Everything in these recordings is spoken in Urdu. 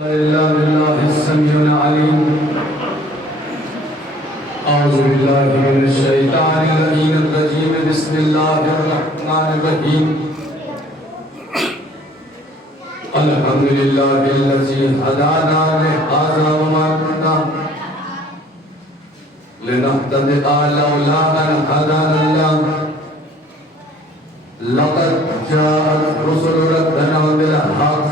بالله السميع العليم أعوذ بالله من الشيطان اللعين الرجيم بسم الله الرحمن الرحيم الحمد لله الذي هدانا لهذا وما كنا لنهتدي لولا أن هدانا الله لقد جاءت رسل ربنا بالحق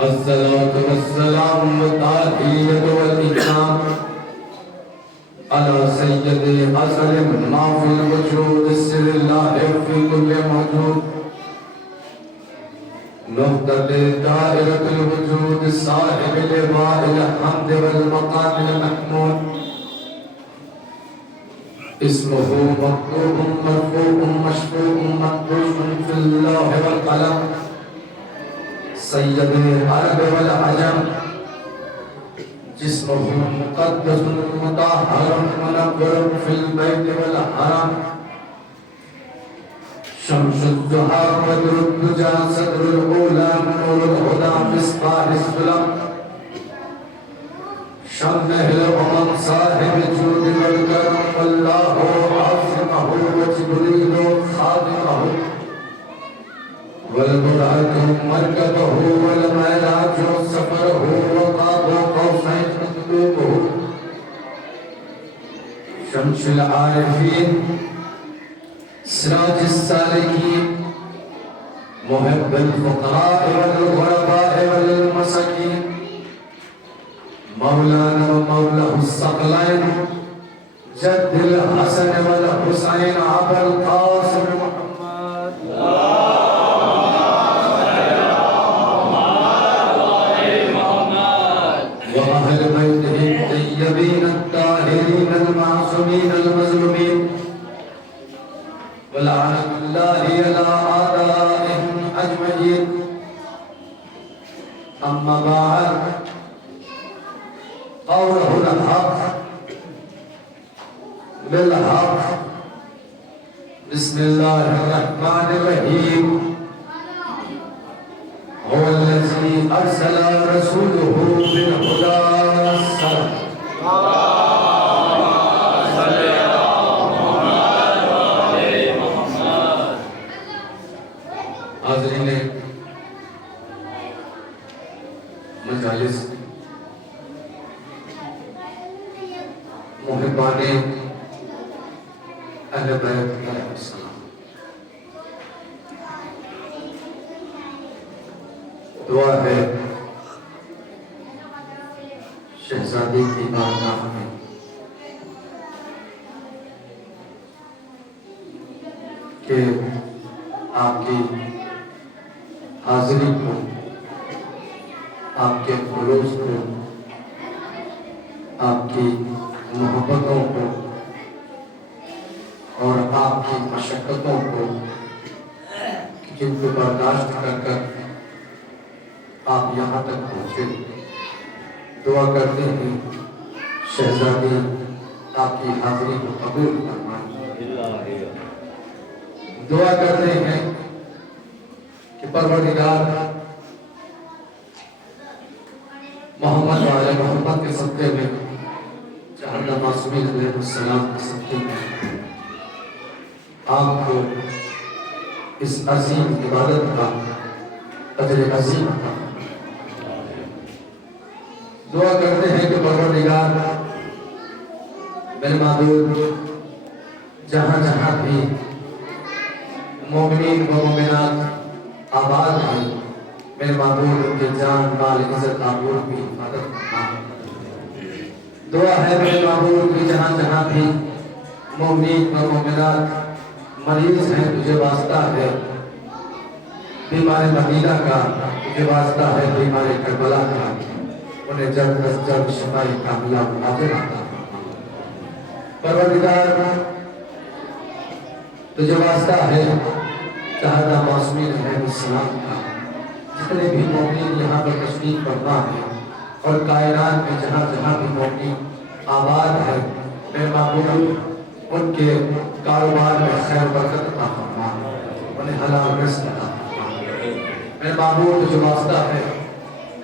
الصلاة والسلام والتحية والإكرام على سيد أصل ما في الوجود السر الله في كل موجود نهضة دائرة الوجود صاحب لواء الحمد والمقام المحمود اسمه مكتوب مرفوع مشفوع مقدوس في اللوح والقلم سید عرب والعجم جسمه مقدس مطهر منور في البيت والحرم شمس الضحى بدر الدجى صدر الأولى نور الهدى مصباح الظلم شمه الأمم صاحب الجود والكرم والله عاصمه وجبريل خادمه والبرهة مركبه والمعراج سفره وقاب قوسين مطلوبه شمس العارفين سراج السالكين محب الفقراء والغرباء والمساكين مولانا ومولاه الثقلين جد الحسن والحسين أبا القاسم محمد وأهل بيته الطيبين الطاهرين المعصومين المظلومين ولعنة الله على أعدائهم أجمعين أما بعد قوله الحق بالحق بسم الله الرحمن الرحيم هو الذي أرسل رسوله بالهدى والسلام حاضرین مجالس محبان اہل بیت علیہ السلام، دعا ہے شہزادی کی بارگاہ میں کہ آپ کی حاضری کو، آپ کے خلوص کو، آپ کی محبتوں کو اور آپ کی مشقتوں کو جن کو برداشت کر کر آپ یہاں تک پہنچے، دعا کرتے ہیں شہزادی آپ کی حاضری کو قبول فرمائے۔ دعا کرتے ہیں کہ پروردگار محمد علیہ محمد کے صدقے میں، جہاں معصومین علیہ السلام کے صدقے میں آپ کو اس عظیم عبادت کا اجر عظیم عطا فرمائے۔ دعا کرتے ہیں کہ پروردگار میرے معبود جہاں جہاں بھی مومنین و مومنات آباد ہیں، میرے معبود ان کے جان مال عزت آبور کی حفاظت فرما۔ دعا ہے میرے معبود کہ جہاں جہاں بھی مومنین و مومنات مریض ہیں، تجھے واسطہ ہے بیمار مدینہ کا، تجھے واسطہ ہے بیمار کربلا کا، انہیں جلد از جلد شفائی کاملہ عاجل عطا فرما۔ پروردگار تجھے واسطہ ہے شہداء معصومین علیہ السلام کا، جتنے بھی مومنین یہاں پر تشریف فرما ہے اور کائنات میں جہاں جہاں بھی مومنین آباد ہے، میرے معبود ان کے کاروبار میں خیر برکت عطا فرما، انہیں حلال رزق عطا فرما۔ میرے معبود تجھے واسطہ ہے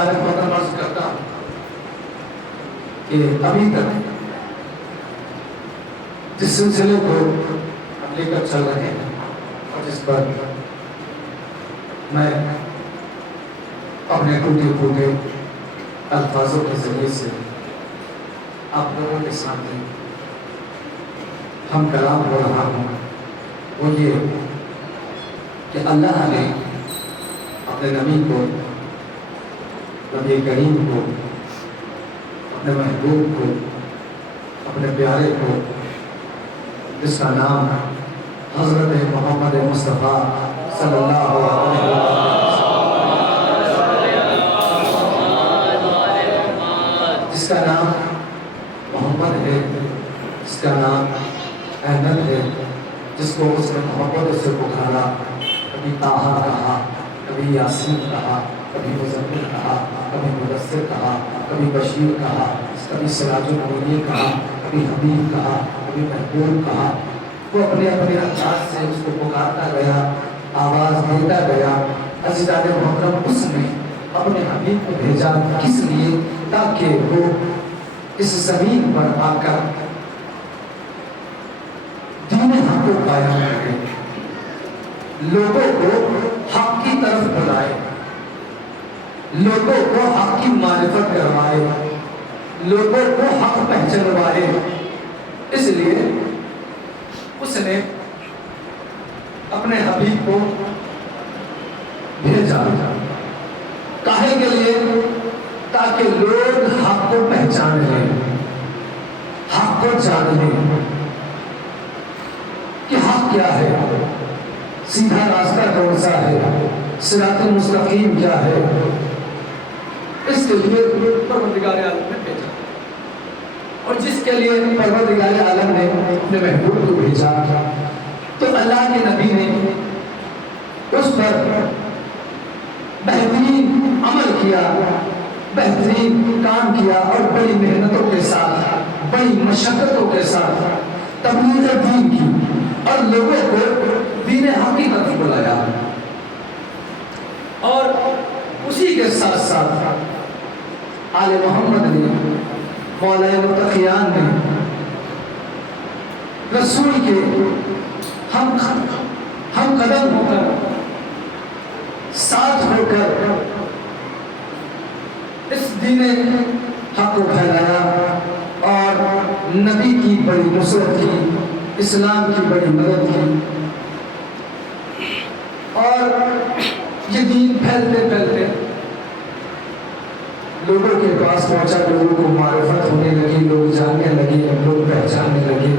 سارے محترم عرض کرتا ہوں کہ ابھی تک جس سلسلے کو ہم لے کر چل رہے ہیں اور جس پر میں اپنے ٹوٹے پھوٹے الفاظوں کے ذریعے سے آپ لوگوں کے سامنے ہم کلام ہو رہا ہوں، وہ یہ کہ اللہ نے اپنے نبی کو، نبی کریم کو، اپنے محبوب کو، اپنے پیارے کو، جس کا نام حضرت محمد مصطفیٰ صلی اللہ علیہ وسلم، جس کا نام محمد ہے، جس کا نام احمد ہے، جس کو اس نے محبت سے پکارا، کبھی طٰہٰ کہا، کبھی یاسین کہا، کبھی مزمل کہا، کبھی مدثر کہا، کبھی بشیر کہا، کبھی سراج المنیر کہا، کبھی حبیب کہا، کبھی محبوب کہا۔ وہ اپنے اپنے انداز سے اس کو پکارتا گیا، آواز دیتا گیا۔ عزیزان محترم، اس نے اپنے حبیب کو بھیجا کس لیے؟ تاکہ وہ اس زمین پر آ کر دین حق کو قائم کرے، لوگوں کو حق کی طرف بلائے، لوگوں کو حق کی معرفت کروائے، لوگوں کو حق پہچانوائے۔ اس لیے اس نے اپنے حبیب کو بھیجا، کاہے کے لیے؟ تاکہ لوگ حق کو پہچان لیں، حق کو جان لیں کہ حق کیا ہے، سیدھا راستہ کون سا ہے، صراط مستقیم کیا ہے۔ اس کے لیے پروردگار عالم نے بھیجا، اور جس کے لیے پروردگار عالم نے اپنے محبوب کو بھیجا، تو اللہ کے نبی نے اس پر بہترین عمل کیا، بہترین کام کیا، اور بڑی محنتوں کے ساتھ، بڑی مشقتوں کے ساتھ تبلیغ دین کی اور لوگوں کو دین حقیقت بلایا۔ اور اسی کے ساتھ ساتھ آل محمد نے، مولا متقیان نے رسول کے ہم قدم ہو کر، ساتھ ہو کر اس دین حق کو پھیلایا، اور نبی کی بڑی نصرت کی، اسلام کی بڑی مدد کی، اور یہ دین پھیلتے پھیلتے لوگوں کے پاس پہنچا، لوگوں کو معرفت ہونے لگی، لوگ جاننے لگے، لوگ پہچاننے لگے،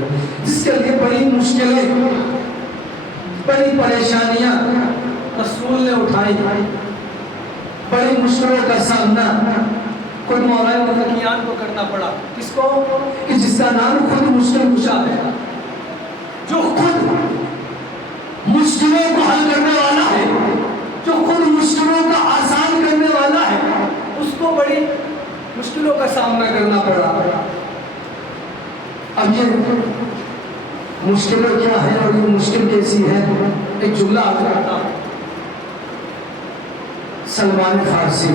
جس کے لیے بڑی مشکلیں، بڑی پریشانیاں رسول نے اٹھائی، بڑی مشکلوں کا سامنا خود مولا متقیان کو کرنا پڑا۔ کس کو؟ کہ جس کا نام خود مشکل کشا ہے، جو خود مشکلوں کو حل کرنے والا ہے، جو خود مشکلوں کا آسان کرنے والا ہے، اس کو بڑی مشکلوں کا سامنا کرنا پڑا۔ اب یہ مشکلیں کیا ہے اور یہ مشکل کیسی ہے؟ ایک جملہ آپ کرتا ہوں، سلمان فارسی،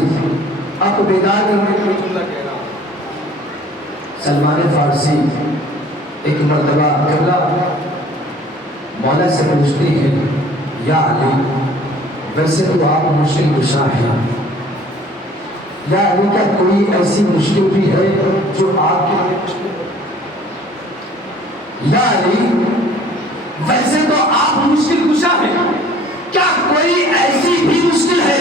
آپ کو بیدار کرنے کے لیے جملہ کہہ رہا ہوں۔ سلمان فارسی ایک مرتبہ قبلہ مولا سے پوچھتے ہیں، یا علی، ویسے تو آپ مشکل کشا ہیں، یا علی کیا کوئی ایسی مشکل بھی ہے جو آپ کے لیے مشکل ہے؟ یا علی، ویسے تو آپ مشکل کشا ہیں، کیا کوئی ایسی بھی مشکل ہے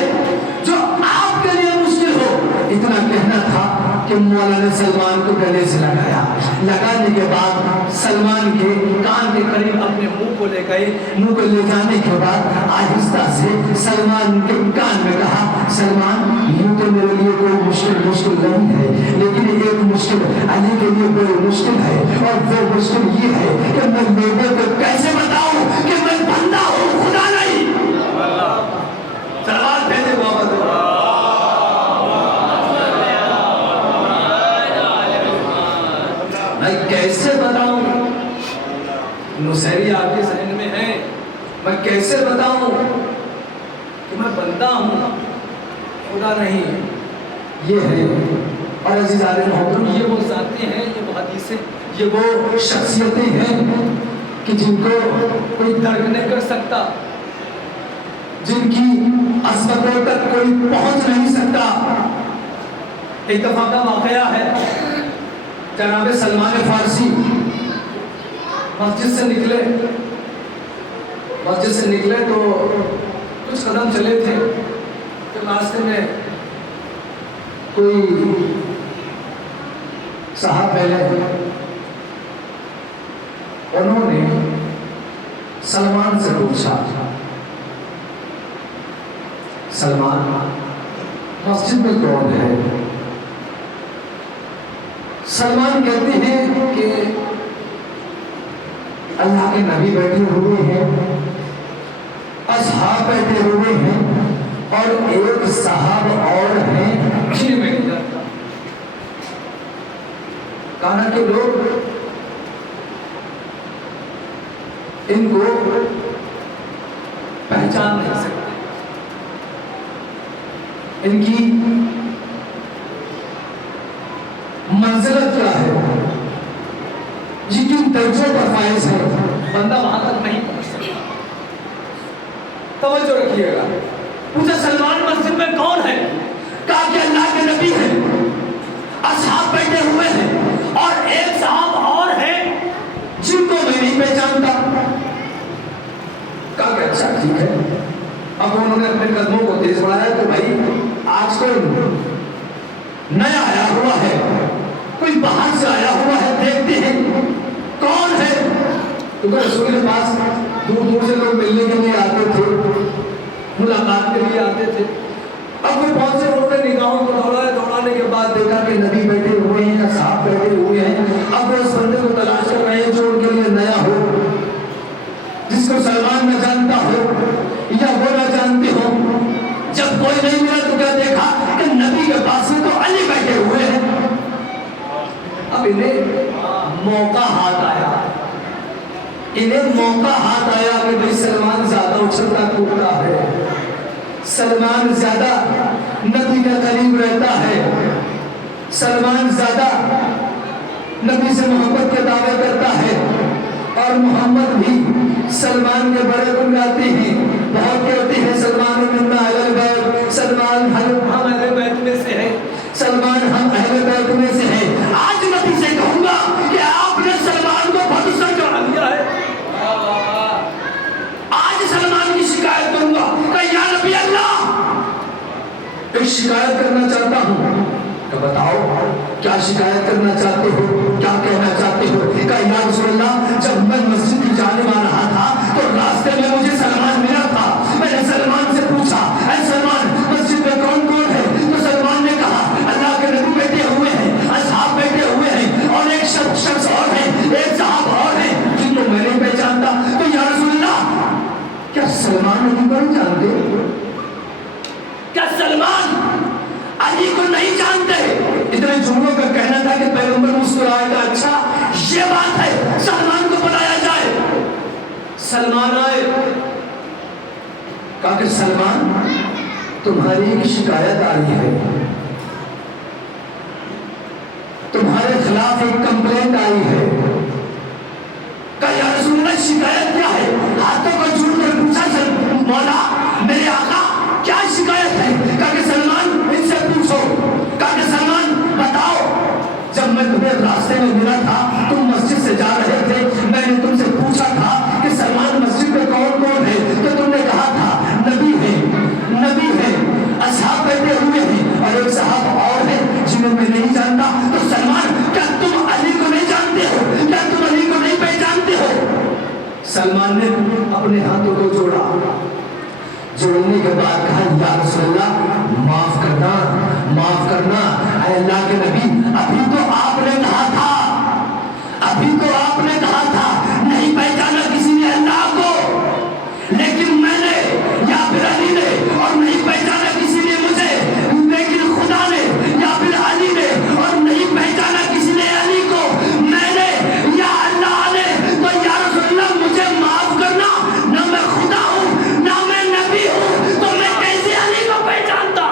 جو آپ کے لیے مشکل ہو؟ اتنا کہنا تھا کہ مولا نے سلمان کو گلے سے لگایا، لگانے کے بعد سلمان کے کان کے قریب اپنے منہ کو لے گئے، منہ کو لے جانے کے بعد آہستہ سے سلمان کے کان میں کہا، سلمان، یوں تو میرے لیے کوئی مشکل نہیں ہے، لیکن ایک مشکل علی کے لیے بڑی مشکل ہے، اور وہ مشکل یہ ہے کہ میں لوگوں کو کیسے بتاؤں کہ میں بندہ ہوں، خدا نہیں۔ سلمان بھیجے محمد، میں کیسے بتاؤں؟ نصیری آپ کے ذہن میں ہے، میں کیسے بتاؤں کہ میں بندہ ہوں، خدا نہیں۔ یہ ہے اور عزیزان محترم یہ وہ ذاتیں ہیں، یہ وہ حدیثیں، یہ وہ شخصیتیں ہیں کہ جن کو کوئی درک نہیں کر سکتا، جن کی عظمتوں تک کوئی پہنچ نہیں سکتا۔ ایک دفعہ کا واقعہ ہے، جناب سلمان فارسی مسجد سے نکلے تو کچھ قدم چلے تھے کہ راستے میں کوئی صاحب پہلے انہوں نے سلمان سے پوچھا، سلمان مسجد میں کون ہے؟ سلمان کہتے ہیں کہ اللہ کے نبی بیٹھے ہوئے ہیں، اصحاب بیٹھے ہوئے ہیں، اور ایک صاحب اور ہیں جنہیں میں نہیں جانتا۔ کہا کہ لوگ ان کو پہچان نہیں سکتے، ان کی منزلت کیا ہے، یہ کن درجوں پر فائز ہے، بندہ وہاں تک نہیں پہنچ سکتا۔ توجہ رکھیے گا، پوچھا سلمان مسجد میں کون ہے؟ کہا کہ اللہ کے نبی ہیں، اصحاب بیٹھے ہوئے ہیں، اور ایک صاحب اور ہیں جن کو میں نہیں پہچانتا۔ کہا کہ اچھا ٹھیک ہے۔ اب انہوں نے اپنے قدموں کو تیز بڑھایا کہ بھائی آج کوئی نیا آیا ہوا ہے، کوئی باہر سے آیا ہوا ہے، دیکھتے ہیں کون ہے۔ کیونکہ رسول کے پاس دور دور سے لوگ ملنے کے لیے آتے تھے، ملاقات کے لیے آتے تھے۔ اب وہ پہنچے، انہوں نے نگاہوں کو دوڑانے کے بعد دیکھا کہ نبی بیٹھے ہوئے ہیں، اصحاب بیٹھے ہوئے ہیں۔ اب وہ اس بندے کو تلاش کر رہے ہیں جو ان کے لیے نیا ہو، جس کو سلمان نہ جانتا ہو یا وہ نہ جانتے ہو۔ جب کوئی نہیں ملا تو کیا دیکھا کہ نبی کے پاس میں تو علی بیٹھے ہوئے ہیں۔ اب انہیں موقع ہاتھ آیا کہ بھئی سلمان زیادہ اچھلتا کودتا ہے، سلمان زیادہ نبی کے قریب رہتا ہے، سلمان زیادہ نبی سے محبت کے دعوے کرتا ہے، اور محمد بھی سلمان کے بڑے گن گاتے ہیں، بہت کہتے ہیں سلمان منا اہل بیت، سلمان ہم اہل بیت میں سے ہیں، سلمان ہم اہل بیت میں سے ہیں۔ آج نبی سے کہوں گا کہ آپ نے سلمان کو بھروسہ چڑھا دیا ہے۔ آج سلمان کی شکایت کروں گا کہ یا نبی اللہ، ایک شکایت کرنا چاہتا ہوں۔ کہ بتاؤ کیا شکایت کرنا چاہتے ہو، کیا کہنا چاہتے ہو؟ کہ یا رسول اللہ، جب میں مسجد کی جانب آ رہا تھا تو راستے میں مجھے سلمان ملا تھا۔ میں نے سلمان سے پوچھا، اے سلمان مسجد میں کون کون ہے؟ تو سلمان نے کہا اللہ کے نبی بیٹھے ہوئے ہیں، اصحاب بیٹھے ہوئے ہیں، اور ایک شخص اور ہے، ایک صاحب اور ہے جن کو میں نہیں پہچانتا۔ تو یا رسول اللہ، کیا سلمان نبی کو نہیں جانتے؟ کیا سلمان علی کو نہیں جانتے؟ اتنے جملوں کا کہنا تھا کہ پیغمبر مسکرائے گا، اچھا یہ بات ہے، سلمان کو بلایا جائے۔ سلمان آئے، کہا کہ سلمان تمہاری ایک شکایت آئی ہے، تمہارے خلاف ایک کمپلینٹ آئی ہے۔ کہا یا رسول اللہ شکایت کیا ہے؟ ہاتھوں کو جوڑ کر پوچھا مولا میرے آقا کیا شکایت ہے؟ کہا کہ سلمان ان سے پوچھو۔ کہا کہ سلمان بتاؤ، جب میں تمہیں راستے میں ملا تھا تم مسجد سے جا رہے تھے، میں نے تم سے پوچھا تھا کہ سلمان مسجد میں کون کون ہے، تو تم نے کہا تھا نبی ہے، اصحاب بیٹھے ہوئے ہیں، اور ایک صاحب اور ہیں جنہیں میں نہیں جانتا۔ تو سلمان کیا تم علی کو نہیں جانتے ہو؟ کیا تم علی کو نہیں پہچانتے ہو؟ سلمان نے اپنے ہاتھوں کو جوڑا، جوڑنے کے بعد کہا یا رسول اللہ معاف کرنا اے اللہ کے نبی، ابھی تو آپ نے کہا تھا نہیں پہچانا کسی نے اللہ کو، لیکن میں نے یا پھر علی نے، اور نہیں پہچانا کسی نے مجھے، لیکن خدا نے یا پھر علی نے، اور نہیں پہچانا کسی نے علی کو، میں نے یا اللہ نے۔ تو یا رسول اللہ مجھے معاف کرنا، نہ میں خدا ہوں نہ میں نبی ہوں، تو میں کیسے علی کو پہچانتا؟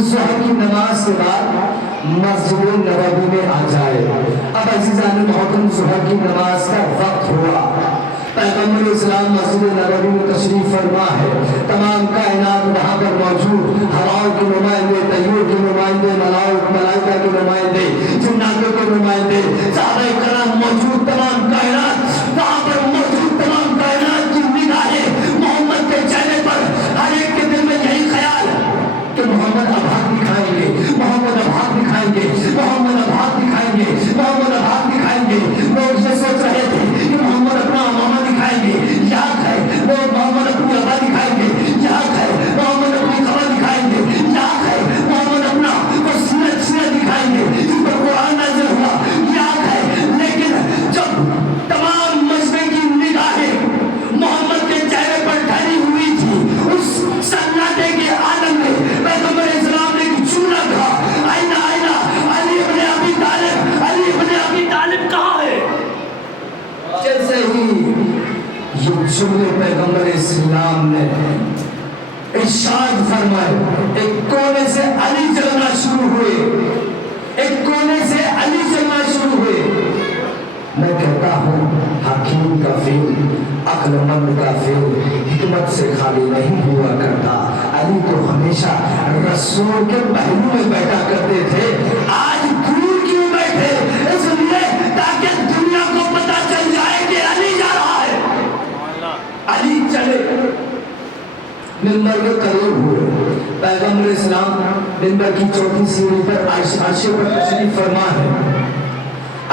ظہر کی نماز کے بعد مسجد نبوی میں آ جائے۔ اب عزیزان محترم ظہر کی نماز کا وقت ہوا، پیغمبر اسلام مسجد نبوی میں تشریف فرما ہے، تمام کائنات وہاں پر موجود، ہواؤں کے نمائندے، طیور کے نمائندے، ملائکہ کے نمائندے، جناتوں کے نمائندے، صحابہ کرام موجود، تمام کائنات وہاں پر موجود، تمام کائنات کی نگاہیں محمد کے چہرے پر، ہر ایک کے دل میں یہی خیال کہ محمد اب ہاتھ دکھائیں گے، محمد اب ہاتھ دکھائیں گے، محمد اب ہاتھ دکھائیں گے، محمد اب ہاتھ دکھائیں گے۔ لوگ یہ سوچ رہے تھے کہ محمد اپنا امامہ دکھائیں گے، یاد ہے لوگ محمد اپنی عطا دکھائیں گے، یاد ہے محمد اپنی خبر دکھائیں گے، یاد ہے محمد اپنا وہ سینہ دکھائیں گے جس پر قرآن نازل ہوا، یاد ہے۔ لیکن جب تمام مجمع کی نگاہیں محمد کے چہرے پر ڈھلی ہوئی تھی، اس سناٹے کے عالم میں پیغمبر اسلام نے ایک جملہ کہا، آئینہ آئینہ علی ابن ابی طالب، علی ابن ابی طالب کہاں ہے؟ جیسے ہی یہ جملے پیغمبر اسلام نے ارشاد فرمائے، ایک کونے سے علی جلنا شروع ہوئے، ایک کونے سے علی جلنا شروع ہوئے۔ میں کہتا ہوں حکیم کا فعل، عقل مند کا فعل حکمت سے خالی نہیں ہوا کرتا۔ علی تو ہمیشہ رسول کے پہلو میں بیٹھا کرتے تھے، آج دور کیوں بیٹھے؟ اس لیے تاکہ دنیا کو پتہ چل جائے کہ علی جا رہا ہے۔ علی چلے، ممبر کے قریب ہوئے، پیغمبر اسلام ممبر کی چوتھی سیڑھی پر عرش پر تشریف فرما ہے۔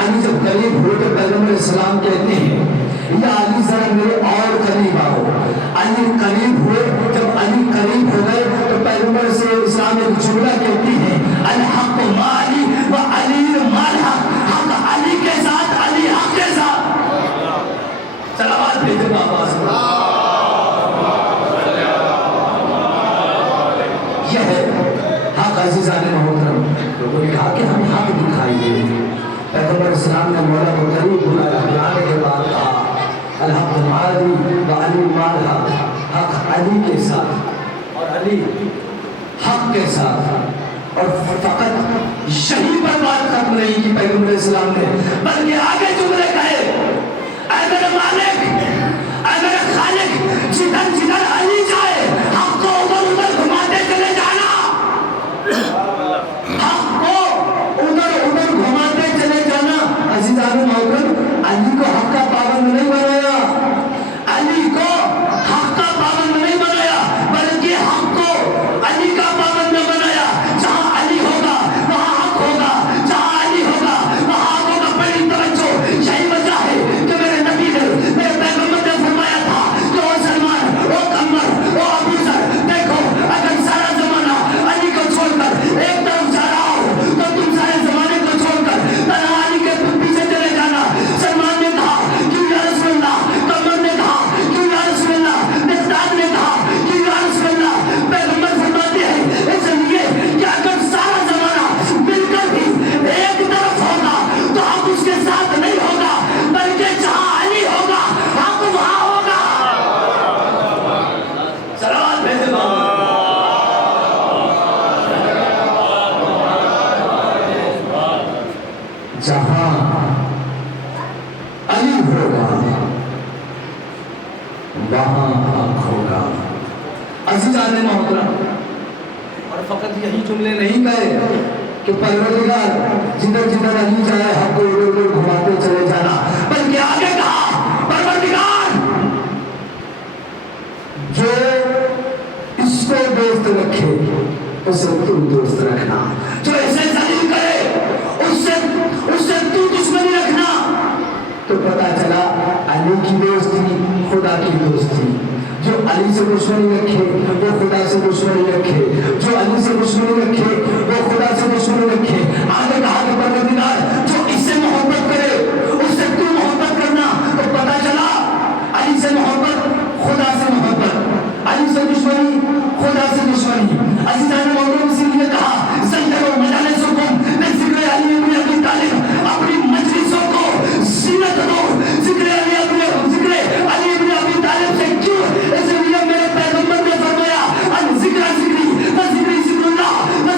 علی جب قریب ہوئے تو پیغمبر اسلام کہتے ہیں یا علی ذرا میرے اور قریب آؤ۔ علی قریب ہوئے، جب علی قریب ہو گئے تو پیغمبر اسلام ایک جملہ کہتی ہے، الحق ما علی و علی ما الحق، حق علی کے ساتھ، علی حق کے ساتھ۔ صلوات بھیجو بابا سے۔ یہ ہے حق۔ عزیزان محترم، لوگوں نے کہا کہ ہم حق دکھائیے۔ پیغمبر اسلام نے مولا کو قریب بلایا، بلانے کے بعد کہا الحق علی و علی ما الحق، حق علی کے ساتھ اور علی حق کے ساتھ۔ اور فقط یہی پر بات ختم نہیں کی پیغمبر اسلام نے، بلکہ آگے جملے کہے، اے میرے مالک، اے میرے خالق، جدھر جدھر علی جائے حق کو ادھر ادھر گھماتے چلے جانا، حق کو ادھر ادھر گھماتے چلے جانا۔ عزیزان محترم، علی کو حق کا پابند نہیں بنایا، علی کو حق کا پابند نہیں بنایا، بلکہ حق کو علی کا پابند بنایا۔ جہاں علی ہوگا وہاں حق ہوگا، جہاں علی ہوگا وہاں حق ہوگا۔ پہلی توجہ یہی وجہ ہے کہ میرے نبی نے، میرے پیغمبر نے فرمایا تھا کہ او سلمان، او قمر، او ابو ذر، دیکھو اگر سارا زمانہ علی کو چھوڑ کر ایک طرف جا رہا ہو تو تم سارے زمانے کو چھوڑ کر تنہا علی کے پیچھے چلے جانا۔ سلمان نے کہا کیوں یا رسول اللہ، قمر نے کہا کیوں یا رسول اللہ، مقداد نے کہا کیوں یا رسول اللہ۔ پیغمبر فرماتے ہیں اس لیے کہ اگر سارا زمانہ مل کر بھی ایک طرف ہوگا تو حق اس کے ساتھ نہیں ہوگا، بلکہ جہاں علی ہوگا حق وہاں ہوگا۔ صلوات بھیجو بابا۔ جہاں علی ہوگا وہاں حق ہوگا۔ عزیزان محترم، اور فقط یہی جملے نہیں کہے کہ پروردگار جدھر جدھر علی جائے حق کو ادھر ادھر گھماتے چلے جانا، بلکہ آگے کہا پروردگار جو اس کو دوست رکھے اسے تو دوست رکھنا، جو اسے ذلیل کرے اس سے تو دشمنی رکھنا۔ تو پتا چلا علی کی دوستی خدا کی دوستی، جو علی سے دشمنی رکھے وہ خدا سے دشمنی رکھے، جو علی سے دشمنی رکھے وہ خدا سے دشمنی رکھے۔ آگے کہا کہ پروردگار جو اس سے محبت کرے اس سے تو محبت کرنا۔ تو پتا چلا علی سے محبت خدا سے محبت، علی سے دشمنی خدا سے دشمنی۔ عزیزان محترم، اسی لیے کہا زینوا مجالسکم بذکر علی ابن ابی طالب، اپنی مجلسوں کو زینت دو ذکر علی ابن ابی طالب سے۔ کیوں؟ اس لیے میرے پیغمبر نے فرمایا ذکر ذکری و ذکری ذکر اللہ و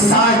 60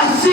80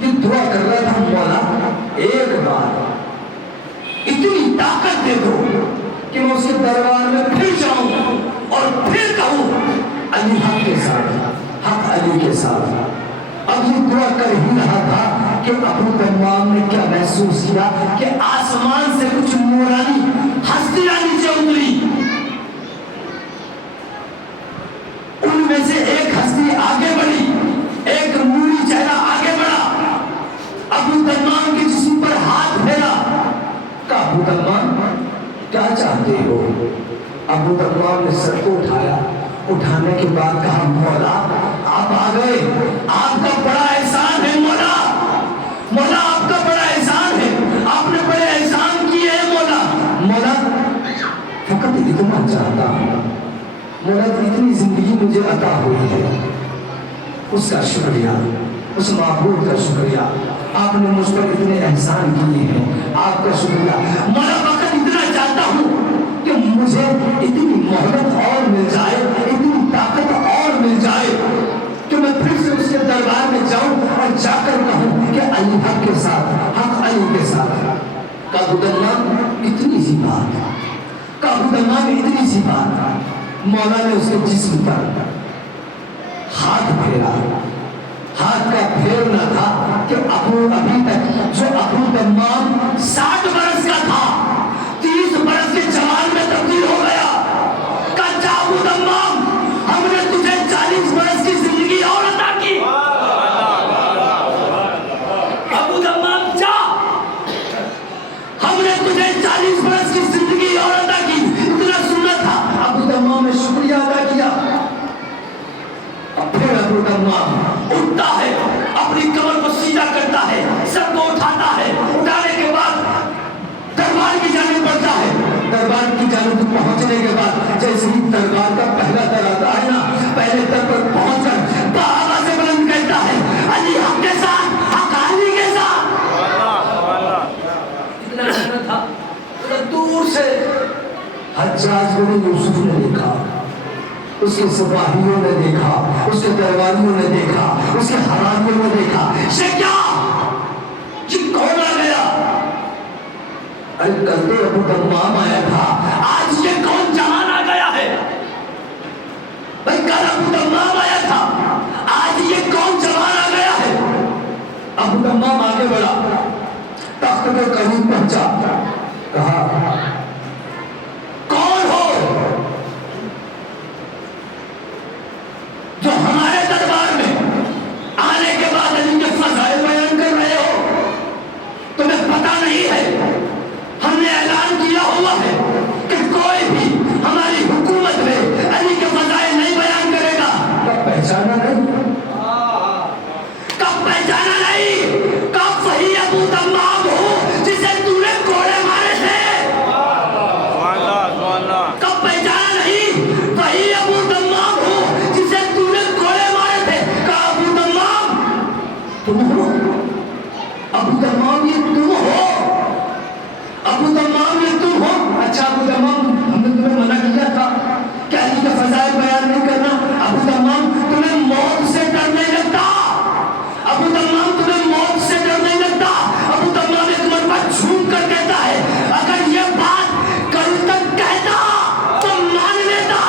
یہ دعا کر رہا تھا مولا ایک بار اتنی طاقت دے دو کہ میں اس کے دربار میں پھر جاؤں اور پھر کہوں علی حق کے ساتھ، حق علی کے ساتھ۔ اب یہ دعا کر ہی رہا تھا کہ ابو تمام نے کیا محسوس کیا کہ آسمان سے کچھ نورانی ہستیاں نیچے اتری۔ ان میں سے ایک ہستی آگے بڑھی، ایک نوری چہرہ آگے بڑھا، ابو تمام کے جسم پر ہاتھ پھیرا، کہا ابو تمام کیا چاہتے ہو؟ ابو تمام نے سر کو اٹھایا، اٹھانے کے بعد کہا مولا آپ آ گئے، آپ کا بڑا احسان ہے مولا، مولا آپ کا بڑا احسان ہے، آپ نے بڑے احسان کیے ہیں مولا، مولا فقط اتنا چاہتا ہوں، مولا اتنی زندگی مجھے عطا ہوئی ہے، اس کا شکریہ، اس معبود کا شکریہ، آپ نے مجھ پر اتنے احسان کیے ہیں، آپ کا شکریہ، مولا فقط اتنا چاہتا ہوں کہ مجھے اتنی مہلت اور مل جائے، اتنی طاقت اور مل جائے کہ میں پھر سے اس کے دربار میں جاؤں اور جا کر کہوں کہ علی حق کے ساتھ، حق علی کے ساتھ۔ کابو تمام اتنی سی بات، کابو تمام اتنی سی بات، مولا نے اس کے جسم پر ہاتھ پھیرا، ہاتھ کا پھیرنا تھا کہ ابھی تک جو ابو تمام 60 برس کا تھا 30 برس کے جوان میں تبدیل ہو گیا۔ کہا ابو تمام ہم نے تجھے 40 برس کی زندگی اور عطا کی، ابو تمام جا، ہم نے تجھے 40 برس کی زندگی اور عطا کی، اتنا سننا تھا۔ ابو تمام نے شکریہ ادا کیا، اب پھر ابو تمام اٹھتا ہے، اپنی کمر کو سیدھا کرتا ہے، سب کو اٹھاتا ہے، اٹھانے کے بعد دربار کی جانب بڑھتا ہے، دربار کی جانب پہنچنے کے بعد جیسے ہی دربار کا پہلا در آتا ہے نا، پہلے در پر پہنچ کر بآواز بلند کہتا ہے علی حق کے ساتھ، حق علی کے ساتھ۔ اتنا کہنا تھا، دور سے حجاج بن یوسف نے دیکھا، اس کے سپاہیوں نے دیکھا، اس کے درباریوں نے دیکھا، اس کے حرامیوں نے دیکھا، یہ کیا، یہ کون آ گیا؟ ارے کل تو ابو تمام آیا تھا، آج یہ کون جوان آ گیا ہے؟ بھائی کل ابو تمام آیا تھا، آج یہ کون جوان آ گیا ہے؟ ابو تمام آگے بڑھا، تخت کے قریب پہنچا، کہا کون ہو جو ہمارے دربار میں آنے کے بعد علی کے فضائل بیان کر رہے ہو؟ تمہیں پتہ نہیں ہے ہم نے اعلان کیا ہوا ہے کہ کوئی بھی ہماری حکومت میں علی کے فضائل نہیں بیان کرے گا۔ کب پہچانا نہیں، کب پہچانا نہیں، کب وہی ابو تمام ہو جسے تو نے کوڑے مارے تھے، کب پہچانا نہیں، وہی ابو تمام ہو جسے تو نے کوڑے مارے تھے۔ کہا ابو تمام تم ہو، ابو تمام یہ تم ہو، ابو تمام یہ تم ہو۔ اچھا ابو تمام ہم نے تمہیں منع کیا تھا کہ علی کے فضائل بیان نہیں کرنا، ابو تمام تمہیں موت سے ڈر نہیں لگتا، ابو تمام تمہیں موت سے ڈر نہیں لگتا۔ ابو تمام ایک مرتبہ جھوم کر کہتا ہے اگر یہ بات کل تک کہتا تو مان لیتا،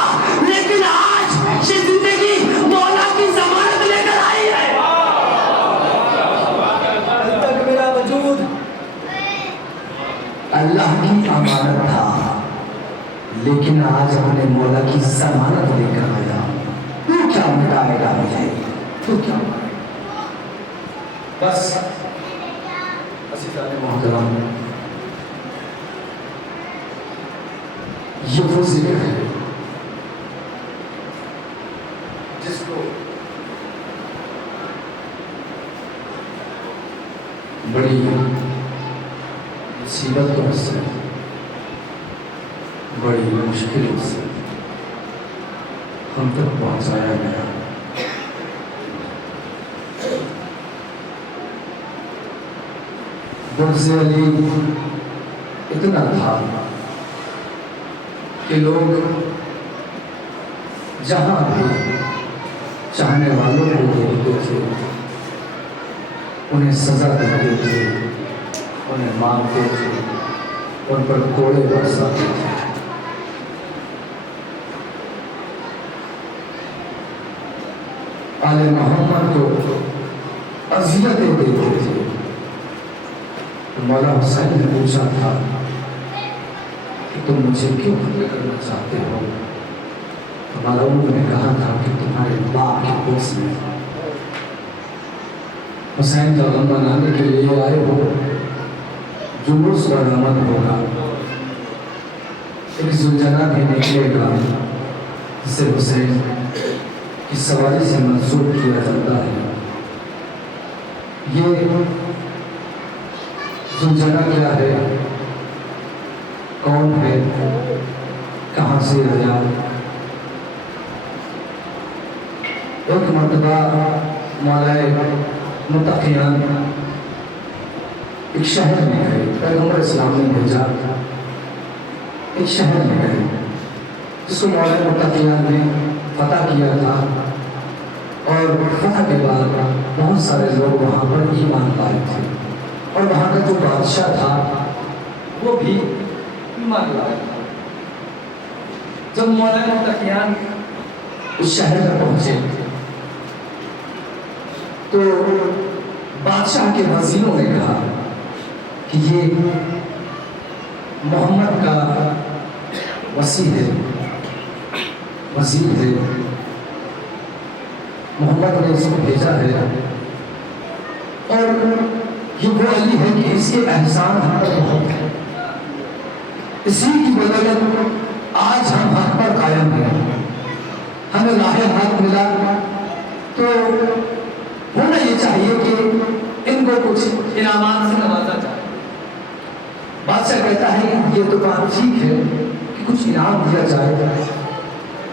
لیکن آج یہ زندگی مولا کی ضمانت لے کر آئی ہے، کل تک میرا وجود اللہ کی امانت تھا، لیکن آج اپنے مولا کی ضمانت لے کر آیا۔ تو کیا مٹائے گا مجھے، تو کیا مٹائے گا؟ بس عزیزان محترم، یہ وہ ذکر ہے جس کو بڑی مصیبتوں سے، بڑی مشکلوں سے ہم تک پہنچایا گیا۔ بغض علی اتنا تھا کہ لوگ جہاں بھی چاہنے والوں کو دیکھتے تھے انہیں سزا دیتے تھے، انہیں مارتے تھے، ان پر کوڑے برساتے تھے۔ آل محمد کو اذیتیں دیتے تھے۔ مولا حسین نے پوچھا تھا کہ تم مجھے کیوں قتل کرنا چاہتے ہو؟ ہمارا امر نے کہا تھا کہ تمہارے باپ کی گوشت میں حسین کا غم منانے کے لیے آئے ہو، جلوس برآمد ہوگا، ایک زلجنا بھی نکلے گا جسے حسین کی سواری سے منسوب کیا جاتا ہے۔ یہ زلجنا کیا ہے، کون ہے، کہاں سے آیا؟ ایک مرتبہ مولائے متقیان ایک شہر میں گئے، پیغمبر اسلام نے بھیجا، ایک شہر میں گئے جس کو مولائے متقیان نے فتح کیا تھا، اور فتح کے بعد بہت سارے لوگ وہاں پر ایمان لائے تھے، اور وہاں کا جو بادشاہ تھا وہ بھی ایمان لائے تھا۔ جب مولائے متقیان اس شہر میں پہنچے تو بادشاہ کے وزیروں نے کہا کہ یہ محمد کا وزیر ہے، محمد نے اس کو بھیجا ہے، اور یہ وہ علی ہے کہ اس کے احسان ہم پر بہت ہے، اسی کی بدولت آج ہم حق پر قائم ہیں، ہمیں راہ حق ملا، تو ہونا یہ چاہیے کہ ان کو کچھ انعامات سے نوازا جائے۔ بادشاہ کہتا ہے کہ یہ تو بات ٹھیک ہے کہ کچھ انعام دیا جائے،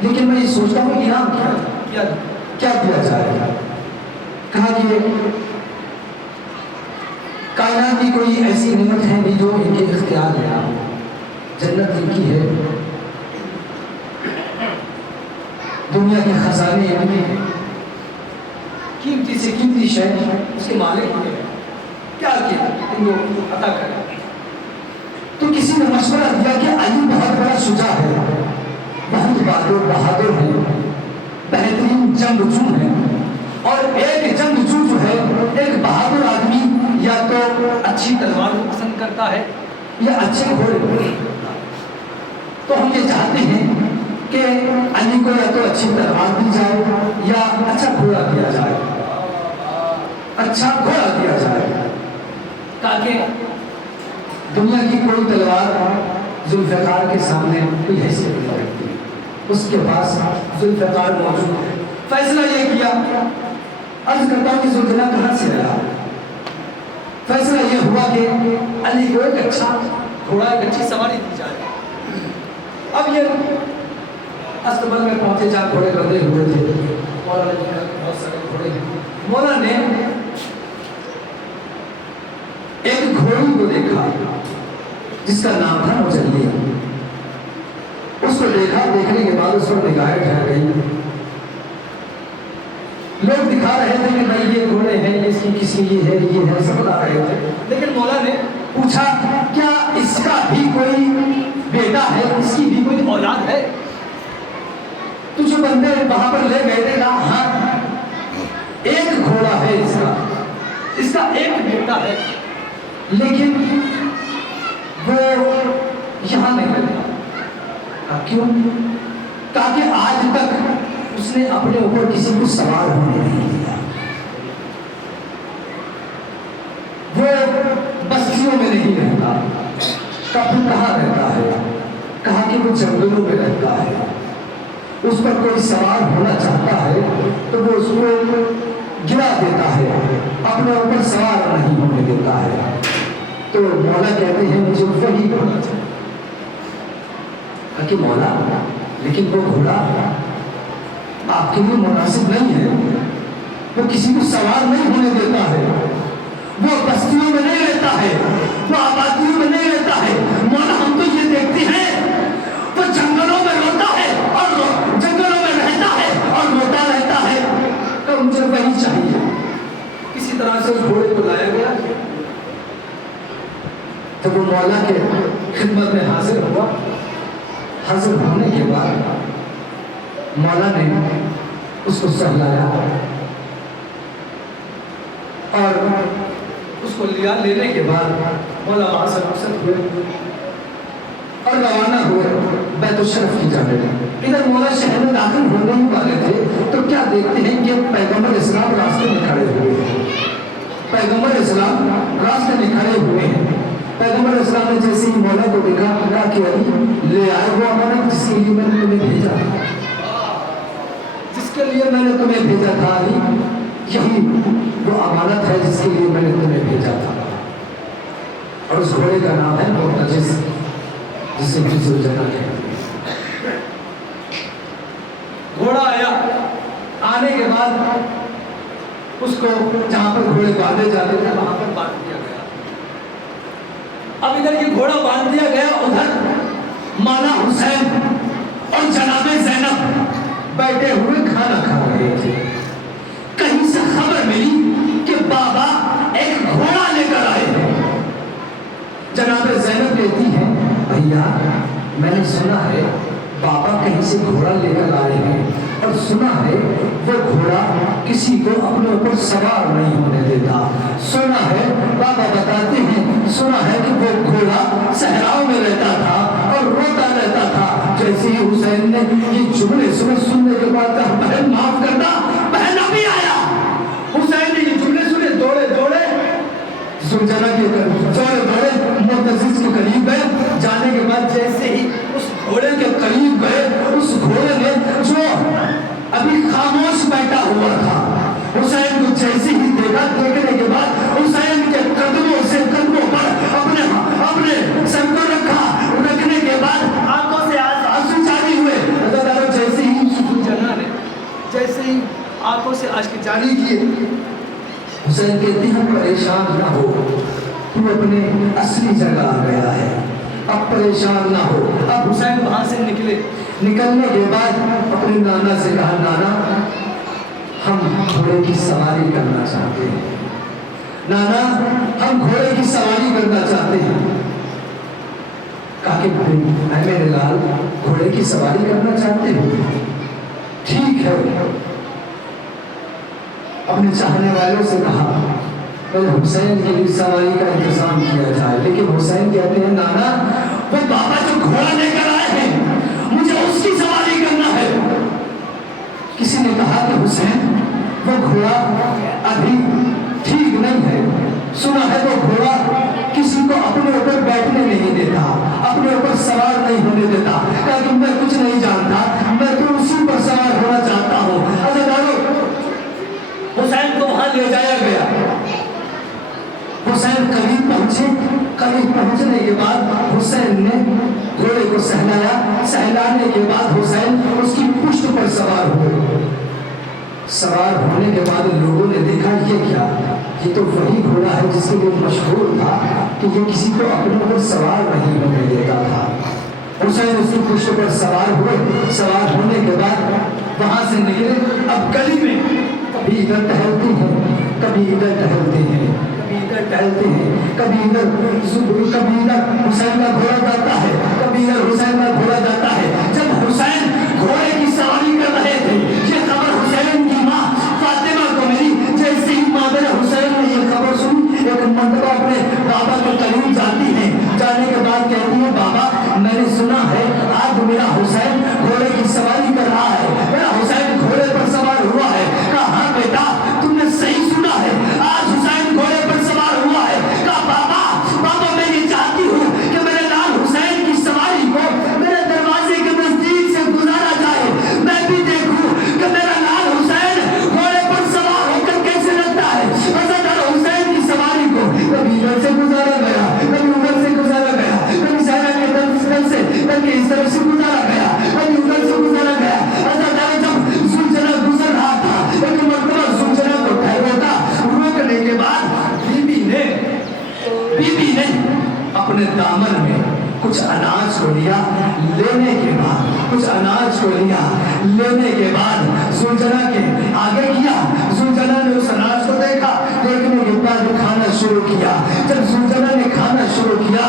لیکن میں یہ سوچتا ہوں انعام کیا دیا جائے؟ کہا کہ کائنات کی کوئی ایسی نعمت ہے نہیں جو ان کے اختیار میں آ، جنت ان کی ہے، دنیا کے خزانے ان میں، قیمتی سے قیمتی شے اس کے مالک ہوئے، کیا کیا ان کو عطا کرے؟ تو کسی نے مشورہ دیا کہ علی بہت بڑا شجاع ہے، بہت بہادر ہے، بہترین جنگجو ہے، اور ایک جنگجو جو ہے، ایک بہادر آدمی یا تو اچھی تلوار کو پسند کرتا ہے یا اچھے گھوڑے کو پسند کرتا ہے، تو ہم یہ چاہتے ہیں کہ علی کو یا تو اچھی تلوار دی جائے یا اچھا گھوڑا دیا جائے، تاکہ دنیا کی کوئی تلوار ذوالفقار کے سامنے کوئی حیثیت نہیں رکھتی، اس کے پاس ذوالفقار موجود ہے۔ فیصلہ یہ کیا، عرض کرتا ہوں کہ ذوالجلال کہاں سے آیا؟ فیصلہ یہ ہوا کہ علی کو ایک اچھا گھوڑا، ایک اچھی سواری دی جائے۔ اب یہ استقبال میں پہنچے، جہاں گھوڑے بندھے ہوئے تھے، مولا نے کہا کہ بہت سارے گھوڑے ہیں۔ مولا نے ایک گھوڑی کو دیکھا جس کا نام تھا مجلی، اس کو دیکھا، دیکھنے کے بعد اس پر نگاہیں ٹھہر گئی۔ لوگ دکھا رہے تھے کہ بھائی یہ گھوڑے ہیں، اس کی کسی یہ ہے، سب بتا رہے تھے، لیکن مولا نے پوچھا کیا اس کا بھی کوئی بیٹا ہے، اس کی بھی کوئی اولاد ہے؟ تو جو بندے وہاں پر لے گئے تھے کہا ہاں ایک گھوڑا ہے، اس کا ایک بیٹا ہے، لیکن وہ یہاں نہیں رہتا۔ کیوں؟ تاکہ آج تک اس نے اپنے اوپر کسی کو سوار ہونے نہیں دیا، وہ بستیوں میں نہیں رہتا۔ کب کہاں رہتا ہے؟ کہا کہ وہ جنگلوں میں رہتا ہے، اس پر کوئی سوار ہونا چاہتا ہے تو وہ اس کو گرا دیتا ہے، اپنے اوپر سوار نہیں ہونے دیتا ہے۔ تو مولا کہتے ہیں مجھے وہی گھوڑا چاہیے۔ کہ مولا لیکن وہ گھوڑا آپ کے لیے مناسب نہیں ہے، وہ کسی کو سوار نہیں ہونے دیتا ہے، وہ بستیوں میں نہیں رہتا ہے، وہ آبادیوں میں نہیں رہتا ہے۔ مولا ہم تو یہ دیکھتے ہیں وہ جنگلوں میں روتا ہے اور جنگلوں میں رہتا ہے اور روتا رہتا ہے، تو مجھے وہی چاہیے۔ کسی طرح سے اس گھوڑے کو تو وہ مولا کے خدمت میں حاضر ہوا. حاضر ہونے کے بعد مولا نے اس کو سہلایا اور اس کو لینے کے بعد مولا وہاں سے رخصت ہوئے اور روانہ ہوئے بیت الشرف کی جانب. ادھر مولا شہر میں داخل ہونے ہی والے تھے تو کیا دیکھتے ہیں کہ پیغمبر اسلام راستے میں کھڑے ہوئے ہیں. پیغمبر اسلام راستے میں کھڑے ہوئے ہیں. پیغمبر اسلام نے جیسے ہی مولا کو دیکھا کہا کہ علی لے آئے وہ امانت جس کے لیے میں نے تمہیں بھیجا تھا. جس کے لیے میں نے تمہیں بھیجا تھا علی یہی وہ امانت ہے جس کے لیے میں نے تمہیں بھیجا تھا. اور اس گھوڑے کا نام ہے مرتجز جسے ذوالجلال کہتے ہیں. گھوڑا آیا. آنے کے بعد اس کو جہاں پر گھوڑے باندھے جاتے تھے وہاں پر باندھ دیا گیا. اب ادھر یہ گھوڑا باندھ دیا گیا. ادھر مولا حسین اور جناب زینب بیٹھے ہوئے کھانا کھا رہے تھے. کہیں سے خبر ملی کہ بابا ایک گھوڑا لے کر آئے ہیں. جناب زینب کہتی ہیں بھیا میں نے سنا ہے بابا کہیں سے گھوڑا لے کر آئے ہیں اور سنا ہے وہ گھوڑا کسی کو اپنے اوپر سوار نہیں ہونے دیتا. سنا ہے بابا بتاتے ہیں سنا ہے کہ وہ گھوڑا صحراؤں میں رہتا تھا اور روتا رہتا تھا. جیسے ہی حسین نے یہ جملے سننے کے بعد کہا بہن معاف کرنا بہن ابھی آیا. حسین نے یہ جملے سنے دوڑے ذوالجلال کے دوڑے مرتضی کے قریب گئے. جانے کے بعد جیسے ہی اس گھوڑے کے قریب گئے اس گھوڑے نے جو ابھی خاموش بیٹھا ہوا تھا حسین کو جیسے ہی دیکھا. دیکھنے کے بعد حسین کے قدموں پر اپنے سر کو رکھا. رکھنے کے بعد آنکھوں سے آنسو جاری ہوئے. جیسے ہی ذوالجلال نے جیسے ہی آنکھوں سے آنسو جاری کیے حسین کہتے ہیں پریشان نہ ہو تو اپنے اصلی جگہ آ گیا ہے. اب پریشان نہ ہو. اب حسین وہاں سے نکلنے کے بعد اپنے نانا سے کہا نانا ہم گھوڑے کی سواری کرنا چاہتے ہیں. نانا ہم گھوڑے کی سواری کرنا چاہتے ہیں. کہا کہ میرے لال گھوڑے کی سواری کرنا چاہتے ہو ٹھیک ہے. اپنے چاہنے والوں سے کہا حسین کے لیے سواری کا انتظام کیا جائے. لیکن حسین کہتے ہیں نانا وہ بابا جو گھوڑا لے کر آئے ہیں مجھے اس کی سواری کرنا ہے. کسی نے کہا کہ حسین وہ گھوڑا ابھی ٹھیک نہیں ہے. سنا ہے وہ گھوڑا کسی کو اپنے اوپر بیٹھنے نہیں دیتا اپنے اوپر سوار نہیں ہونے دیتا. کہا کہ میں کچھ نہیں جانتا میں تو اسی پر سوار ہونا چاہتا ہوں. حسین کو وہاں لے جایا گیا. حسین قریب پہنچنے کے بعد حسین نے گھوڑے کو سہلایا. سہلانے کے بعد حسین اس کی پشت پر سوار ہوئے. سوار ہونے کے بعد لوگوں نے دیکھا یہ کیا یہ تو وہی گھوڑا ہے جس کے لیے مشہور تھا کہ یہ کسی کو اپنے اوپر سوار نہیں ہونے دیتا تھا. حسین اس کی پشت پر سوار ہوئے. سوار ہونے کے بعد وہاں سے نکلے. اب گلی میں کبھی ادھر ٹہلتے ہیں کبھی ادھر ٹہلتے ہیں کبھی ادھر ٹہلتے ہیں کبھی ادھر حسین کا گھوڑا جاتا ہے کبھی ادھر حسین کا گھوڑا جاتا ہے. جب حسین گھوڑے کی سواری کر رہے تھے یہ خبر حسین کی ماں فاطمہ کو ملی. جیسے ہی مادر حسین نے یہ خبر سنی ایک مرتبہ اپنے بابا کے قریب جاتی ہے. جانے کے بعد کہتی ہے بابا میں نے سنا ہے آج میرا حسین گھوڑے کی سواری کر رہا ہے. میرا حسین گھوڑے پر سوار ہوا ہے. کہا ہاں بیٹا تم نے صحیح سنا ہے آج حسین گھوڑے پر سوار ہوا ہے. کہا بابا میں یہ چاہتی ہوں کہ میرے لال حسین کی سواری کو میرے دروازے کے نزدیک سے گزارا جائے. میں بھی دیکھوں کہ میرا لال حسین گھوڑے پر سوار ہو کر کیسے لگتا ہے. حسین کی سواری کو کبھی ادھر سے گزارا گیا کبھی ادھر سے گزارا گیا کبھی سہرا کے طرف سے کبھی اس طرف سے گزارا گیا کبھی ادھر سے گزارا گیا. جب ذوالجلال گزر رہا تھا ایک مرتبہ ذوالجلال کو ٹھہرا تھا. روکنے کے بعد بیوی نے اپنے دامن میں کچھ اناج کو لیا. لینے کے بعد ذوالجلال کے آگے کیا. ذوالجلال نے اس اناج کو دیکھا. دیکھنے کے بعد کھانا شروع کیا. جب ذوالجلال نے کھانا شروع کیا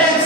1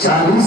40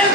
1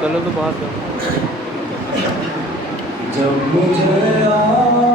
چلو تو بات ہے جب مجھے